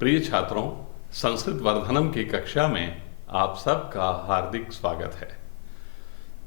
प्रिय छात्रों, संस्कृत वर्धनम की कक्षा में आप सबका हार्दिक स्वागत है।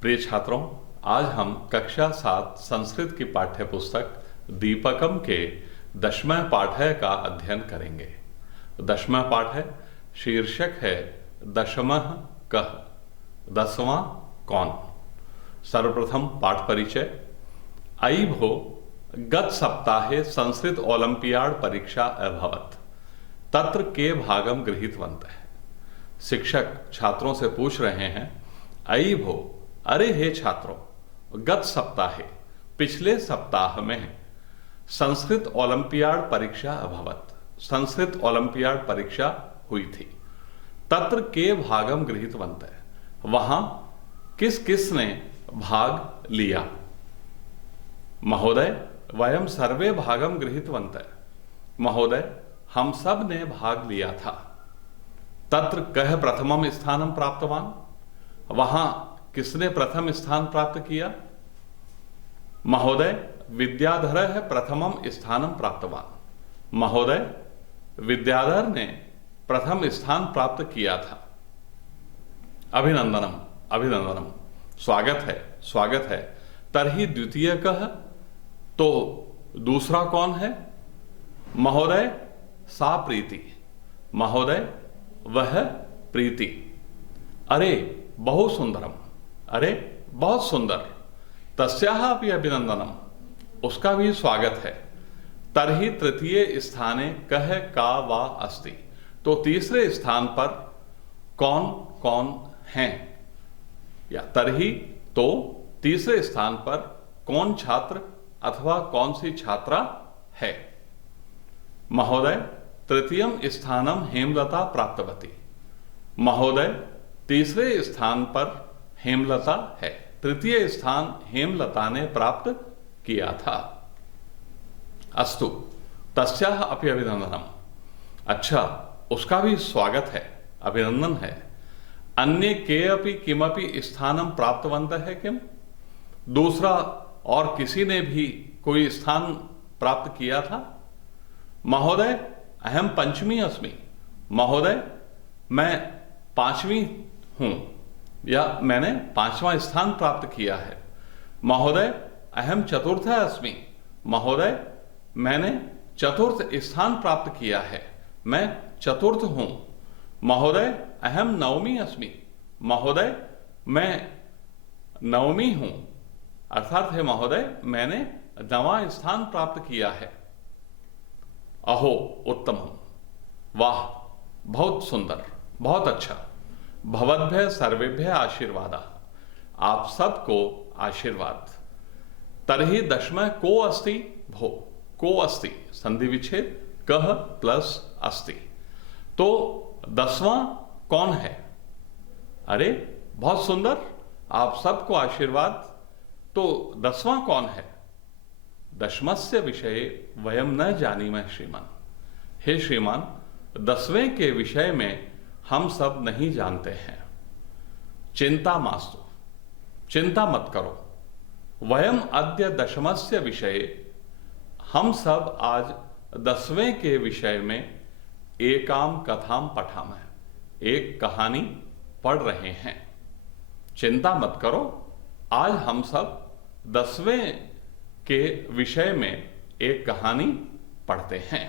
प्रिय छात्रों, आज हम कक्षा 7 संस्कृत की पाठ्य पुस्तक दीपकम के 10वें पाठ्य का अध्ययन करेंगे। 10वां पाठ्य शीर्षक है दशमः कः, 10वां कौन। सर्वप्रथम पाठ परिचय। अयि भो, गत सप्ताहे संस्कृत ओलंपियाड परीक्षा अभवत्, तत्र के भागम गृहीतवन्तः। शिक्षक छात्रों से पूछ रहे हैं, अयि भो, अरे हे छात्रों, गत सप्ताहे पिछले सप्ताह में संस्कृत ओलंपियाड परीक्षा अभवत्, संस्कृत ओलंपियाड परीक्षा हुई थी। तत्र के भागम गृहीतवन्तः, वहां किस किस ने भाग लिया। महोदय, वयम सर्वे भागम गृहीतवन्तः, महोदय हम सब ने भाग लिया था। तत्र कः प्रथमम स्थानम प्राप्तवान, वहां किसने प्रथम स्थान प्राप्त किया। महोदय विद्याधरः प्रथमम स्थानम प्राप्तवान, महोदय विद्याधर ने प्रथम स्थान प्राप्त किया था। अभिनंदनम अभिनंदनम, स्वागत है स्वागत है। तर्हि द्वितीय कः, तो दूसरा कौन है। महोदय सा प्रीति, महोदय वह प्रीति। अरे बहु सुंदरम, अरे बहुत सुंदर। तस्याः अपि अभिनंदनम, उसका भी स्वागत है। तर्हि तृतीय स्थाने कः का वा अस्ति, तो तीसरे स्थान पर कौन कौन हैं। या तर्हि तो तीसरे स्थान पर कौन छात्र अथवा कौन सी छात्रा है। महोदय तृतीयम स्थानम हेमलता प्राप्तवती, महोदय तीसरे स्थान पर हेमलता है, तृतीय स्थान हेमलता ने प्राप्त किया था। अस्तु, तस्याः अपि अभिनंदनम, अच्छा उसका भी स्वागत है, अभिनंदन है। अन्य के अपि किमपि स्थानम प्राप्तवन्तः है किम, दूसरा और किसी ने भी कोई स्थान प्राप्त किया था। महोदय अहम पंचमी अस्मि, महोदय मैं पांचवी हूं या मैंने 5वां स्थान प्राप्त किया है। महोदय अहम चतुर्थ अस्मि, महोदय मैंने चतुर्थ स्थान प्राप्त किया है, मैं चतुर्थ हूं। महोदय अहम नवमी अस्मि, महोदय मैं नवमी हूं, अर्थात है महोदय मैंने 9वां स्थान प्राप्त किया है। अहो उत्तमम, वाह बहुत सुंदर, बहुत अच्छा। भवद्भ्यः सर्वेभ्यः आशीर्वादः, आप सबको आशीर्वाद। तर्हि दशमः को अस्ति भो, को अस्ति संधि विच्छेद कः प्लस अस्ति, तो 10वां कौन है। अरे बहुत सुंदर, आप सबको आशीर्वाद। तो 10वां कौन है। दशमस्य विषये वयम न जानीमः श्रीमान, हे श्रीमान 10वें के विषय में हम सब नहीं जानते हैं। चिंता मास्तु, चिंता मत करो। वयम अद्य दशमस्य विषये, हम सब आज 10वें के विषय में एकाम कथाम पठामः, एक कहानी पढ़ रहे हैं। चिंता मत करो, आज हम सब 10वें के विषय में एक कहानी पढ़ते हैं।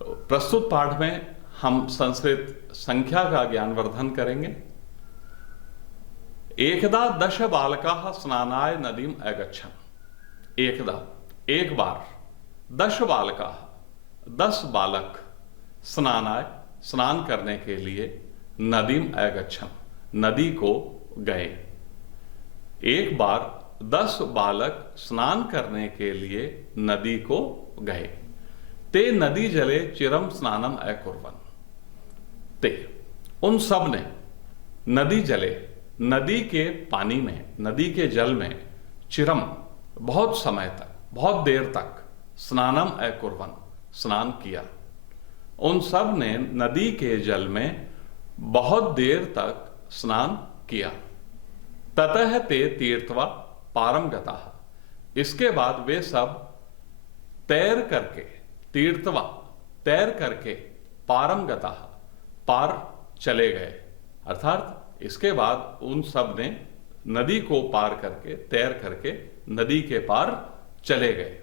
प्रस्तुत पाठ में हम संस्कृत संख्या का ज्ञानवर्धन करेंगे। एकदा 10 बालकाः स्नानाय नदीम अगच्छन्, एकदा एक बार 10 बालकाः 10 बालक स्नानाय स्नान करने के लिए नदीम अगच्छन्, नदी को गए। एक बार 10 बालक स्नान करने के लिए नदी को गए। ते नदी जले चिरम स्नानम अकुर्वन्, ते उन सब ने नदी जले, नदी के पानी में, नदी के जल में, चिरम बहुत समय तक, बहुत देर तक, स्नानम अकुर्वन् स्नान किया। उन सब ने नदी के जल में बहुत देर तक स्नान किया। ततः ते तीर्थवा पारम गताः, इसके बाद वे सब तैर करके, तीर्थवा तैर करके पारम गता, पार चले गए। अर्थात इसके बाद उन सब ने नदी को पार करके, तैर करके नदी के पार चले गए।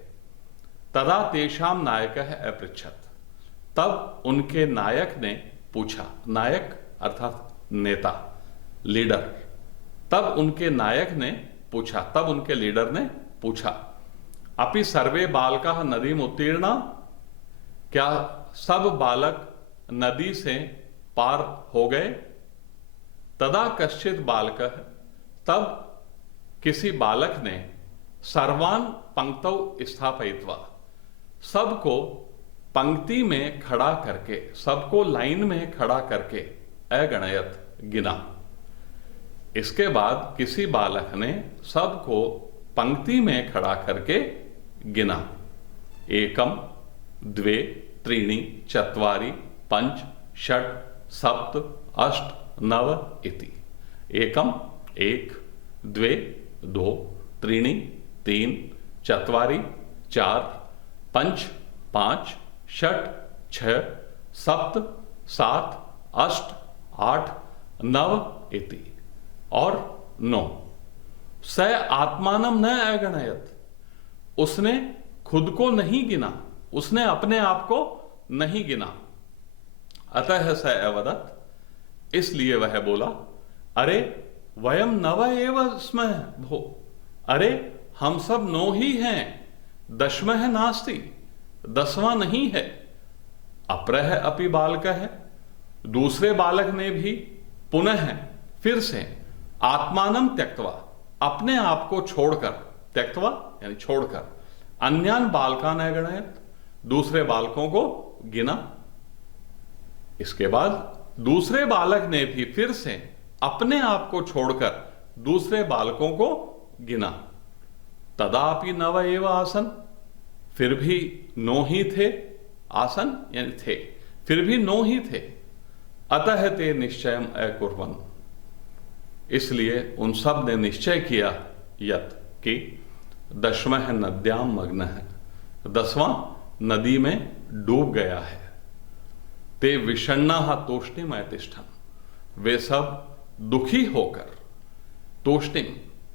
तदा तेषाम नायकः अपृच्छत, तब उनके नायक ने पूछा, नायक अर्थात नेता, लीडर। तब उनके नायक ने पूछा, तब उनके लीडर ने पूछा, अपि सर्वे बालकाः नदीम उत्तीर्णा, क्या सब बालक नदी से पार हो गए? तदा कश्चित बालकः, तब किसी बालक ने सर्वान पंक्तौ स्थापयित्वा, सबको पंक्ति में खड़ा करके, सबको लाइन में खड़ा करके अगणयत, गिना। इसके बाद किसी बालक ने सबको पंक्ति में खड़ा करके गिना। एकम, द्वे, त्रीणि, चत्वारि, पंच, षट, सप्त, अष्ट, नव इति। एकम एक, द्वे दो, त्रीणि तीन, चत्वारि चार, पंच पांच, षट छह, सप्त सात, अष्ट आठ, नव इति, और नौ। स आत्मानम न अगणयत, उसने खुद को नहीं गिना, उसने अपने आप को नहीं गिना। अतः स अवदत्, इसलिए वह बोला, अरे वयम नव एव स्मः भो, अरे हम सब नौ ही हैं, दशमः नास्ति, दसवां नहीं है। अप्रह अपि बालकः है, दूसरे बालक ने भी पुनः फिर से आत्मानम त्यक्त्वा, अपने आप को छोड़कर, त्यक्त्वा यानी छोड़कर, अन्यान बालकान अगणयत, दूसरे बालकों को गिना। इसके बाद दूसरे बालक ने भी फिर से अपने आप को छोड़कर दूसरे बालकों को गिना। तदापि नव एव आसन, फिर भी नौ ही थे, आसन यानी थे, फिर भी नौ ही थे। अतः ते निश्चयम अकुर्वन्, इसलिए उन सब ने निश्चय किया, यत कि दशमः नद्याम मग्नः, दसवां नदी में डूब गया है। ते विषण्णाः तूष्णीम अतिष्ठन्, वे सब दुखी होकर, तूष्णीम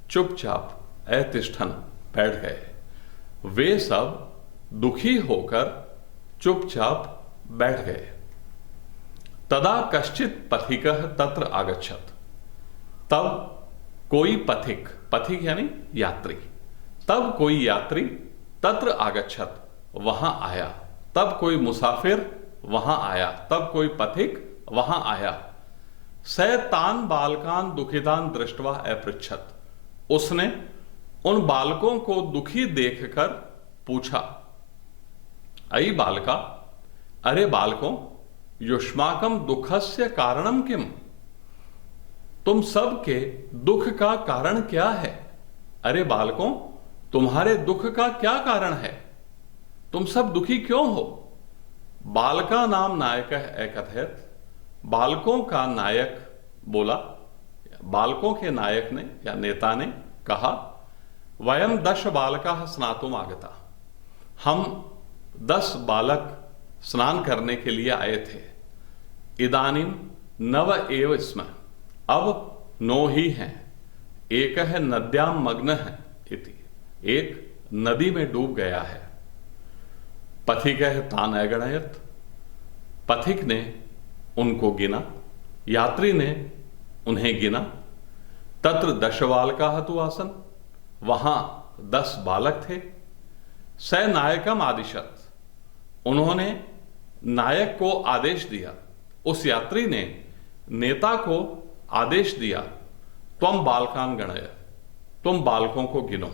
चुपचाप, अतिष्ठन् बैठ गए। वे सब दुखी होकर चुपचाप बैठ गए। तदा कश्चित पथिकः तत्र आगच्छत, तब कोई पथिक, पथिक यानी यात्री, तब कोई यात्री तत्र आगच्छत, वहां आया, तब कोई मुसाफिर वहां आया, तब कोई पथिक वहां आया। स तान बालकान दुखितान दृष्ट्वा अपृच्छत, उसने उन बालकों को दुखी देखकर पूछा, अयि बालका, अरे बालकों, युष्माकम दुखस्य कारणम किम, तुम सब के दुख का कारण क्या है? अरे बालकों, तुम्हारे दुख का क्या कारण है? तुम सब दुखी क्यों हो? बालका नाम नायक अकथयत, बालकों का नायक बोला, बालकों के नायक ने या नेता ने कहा, वयम 10 बालकाः स्नातुम आगता, हम 10 बालक स्नान करने के लिए आए थे। इदानीम नव एव स्म, अब 9 ही हैं। एक है नद्याम मग्न है इति, एक नदी में डूब गया है। पथिक है तान अगणयत, पथिक ने उनको गिना, यात्री ने उन्हें गिना। तत्र 10 बालकाः तु आसन, वहां 10 बालक थे। स नायकम आदिशत, उन्होंने नायक को आदेश दिया, उस यात्री ने नेता को आदेश दिया, त्वम बालकान गणय, तुम बालकों को गिनो।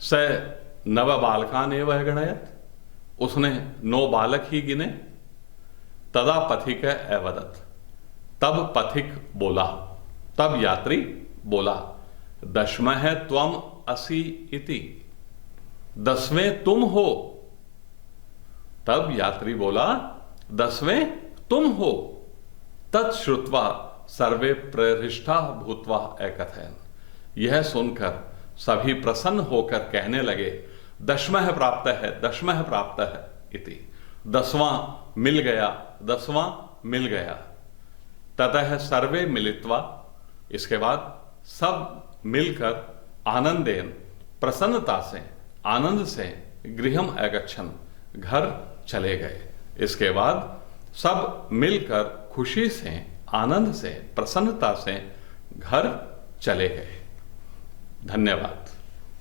स नव बालकान एवं गणयत, उसने 9 बालक ही गिने। तदा पथिक अवदत, तब पथिक बोला, तब यात्री बोला, दशमः त्वम असि इति, 10वें तुम हो। तब यात्री बोला, 10वें तुम हो। तत्श्रुत्वा सर्वे प्रहृष्टा भूत्वा अकथयन्, यह सुनकर सभी प्रसन्न होकर कहने लगे, दशमः प्राप्त है, दशमः प्राप्त है इति। 10वां मिल गया, 10वां मिल गया। ततः सर्वे मिलित्वा, इसके बाद सब मिलकर आनंदेन, प्रसन्नता से, आनंद से, गृहम अगच्छन्, घर चले गए। इसके बाद सब मिलकर खुशी से, आनंद से, प्रसन्नता से घर चले गए। धन्यवाद।